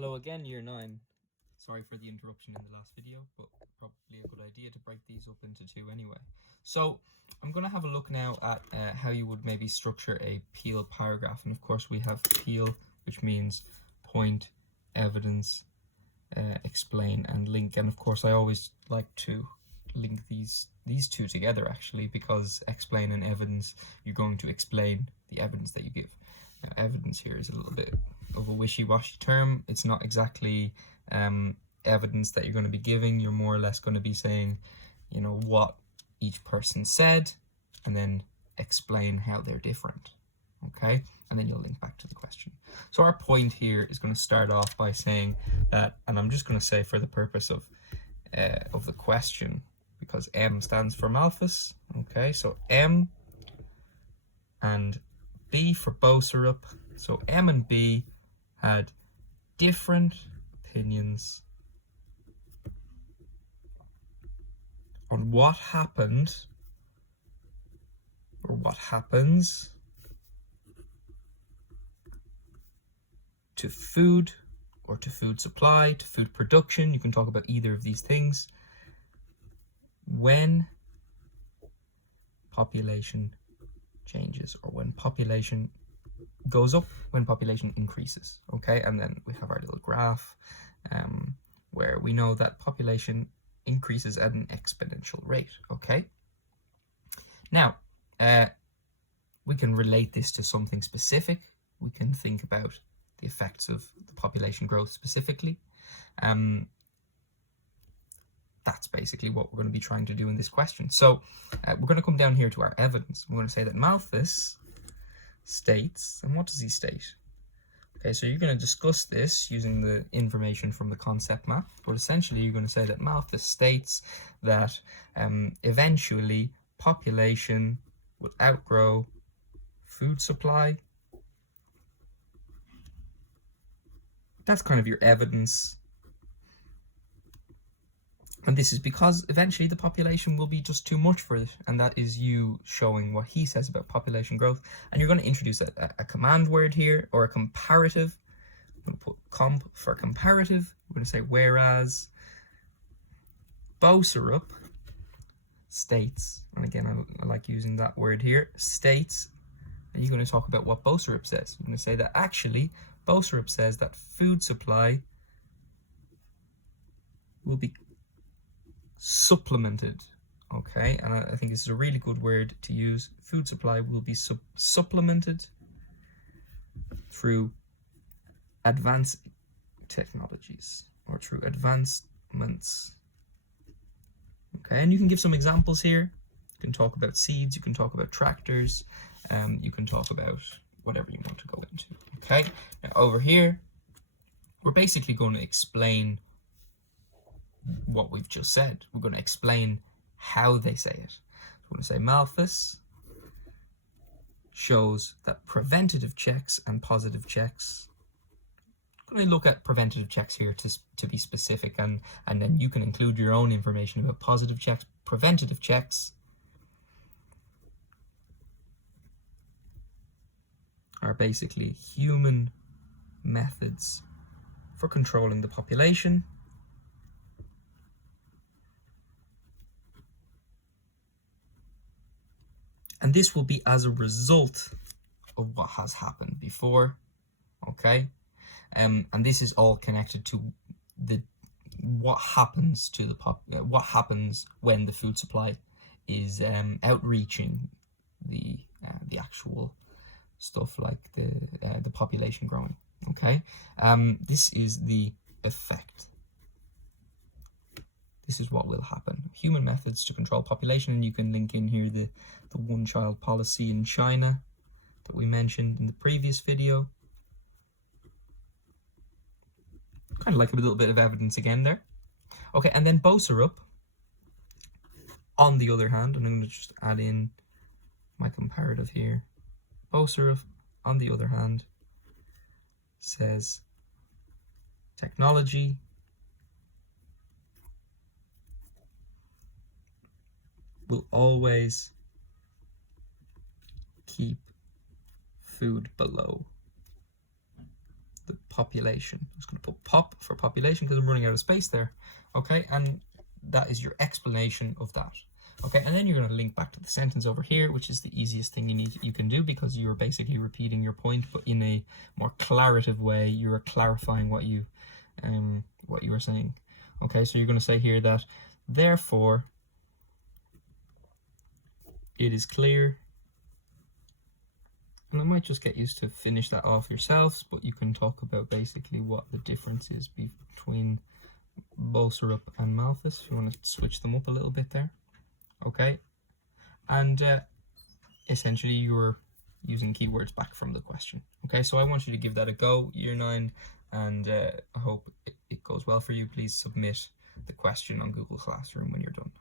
Hello again, Year 9. Sorry for the interruption in the last video, but probably a good idea to break these up into two anyway. So I'm going to have a look now at how you would maybe structure a Peel paragraph. And of course we have Peel, which means point, evidence, explain and link. And of course I always like to link these two together actually, because explain and evidence, you're going to explain the evidence that you give. Now, evidence here is a little bit of a wishy-washy term. It's not exactly evidence that you're going to be giving. You're more or less going to be saying, you know, what each person said, and then explain how they're different. Okay, and then you'll link back to the question. So our point here is going to start off by saying that, and I'm just going to say for the purpose of the question, because M stands for Malthus. Okay, so M and B for Boserup. So M and B had different opinions on what happened or what happens to food or to food supply, to food production. You can talk about either of these things when population changes, or when population goes up, when population increases. Okay, and then we have our little graph where we know that population increases at an exponential rate. Okay, now we can relate this to something specific. We can think about the effects of the population growth specifically. That's basically what we're going to be trying to do in this question. So we're going to come down here to our evidence. We're going to say that Malthus states, and what does he state? Okay, so you're going to discuss this using the information from the concept map, but essentially you're going to say that Malthus states that eventually population will outgrow food supply. That's kind of your evidence. And this is because eventually the population will be just too much for it, and that is you showing what he says about population growth. And you're going to introduce a command word here, or a comparative. I'm going to put comp for comparative. We're going to say whereas Boserup states, and again I like using that word here, states, and you're going to talk about what Boserup says. You're going to say that actually Boserup says that food supply will be supplemented. Okay, and I think this is a really good word to use. Food supply will be supplemented through advanced technologies, or through advancements. Okay, and you can give some examples here. You can talk about seeds, you can talk about tractors, you can talk about whatever you want to go into. Okay, now over here we're basically going to explain what we've just said. We're going to explain how they say it. So we're going to say Malthus shows that preventative checks and positive checks. I'm going to look at preventative checks here to be specific, and then you can include your own information about positive checks. Preventative checks are basically human methods for controlling the population. And this will be as a result of what has happened before. Okay, and this is all connected to what happens to the what happens when the food supply is outreaching the actual stuff like the population growing. Okay, this is the effect. This is what will happen. Human methods to control population, and you can link in here the one-child policy in China that we mentioned in the previous video. Kind of like a little bit of evidence again there. Okay, and then Boserup, on the other hand, and I'm going to just add in my comparative here. Boserup, on the other hand, says technology will always keep food below the population. I'm just going to put pop for population because I'm running out of space there. Okay, and that is your explanation of that. Okay, and then you're going to link back to the sentence over here, which is the easiest thing you can do, because you're basically repeating your point, but in a more claritative way. You're clarifying what you are saying. Okay, so you're going to say here that therefore it is clear, and I might just get used to finish that off yourselves, but you can talk about basically what the difference is between Boserup and Malthus. You want to switch them up a little bit there. Okay, and essentially you're using keywords back from the question. Okay, so I want you to give that a go, Year 9, and I hope it goes well for you. Please submit the question on Google Classroom when you're done.